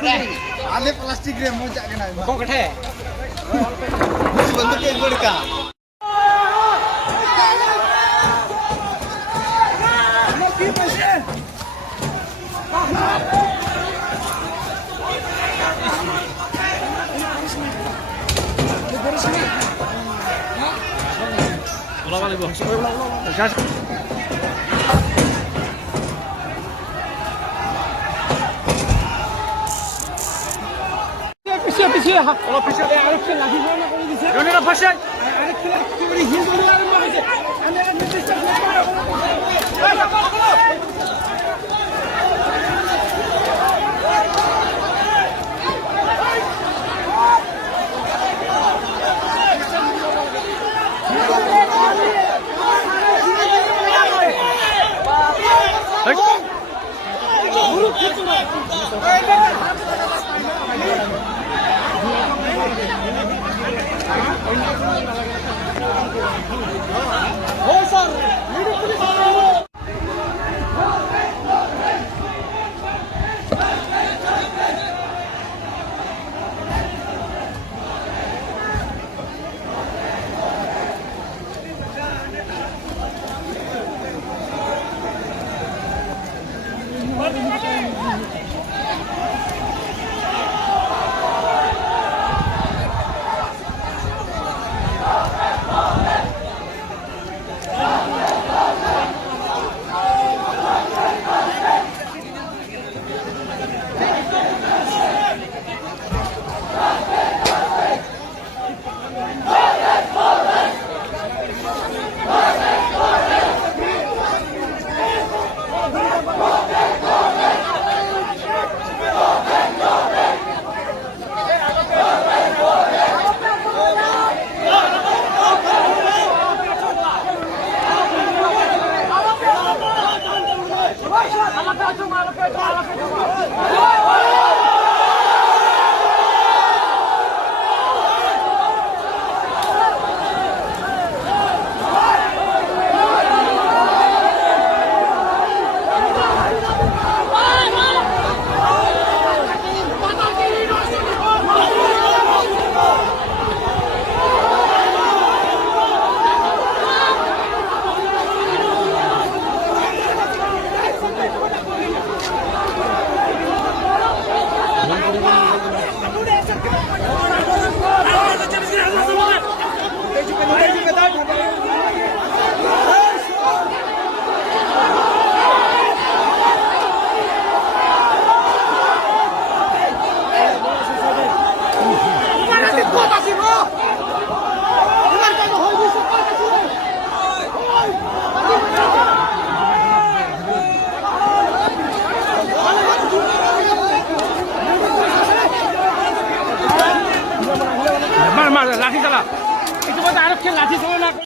आले प्लास्टिक रे मजा के ना कौन कठे बंदूक के गोड़का পিছিয়ে অলপ পিছিয়ে আরেকটা লাঠি ধরে করে দিছে জনেরা ফাঁসে আরেকটা কি বলি হিল ধরে আরম্ভ হয়েছে আমি আর নির্দিষ্ট লাঠি চালা ইতিমধ্যে আরক্ষী লাঠি চালা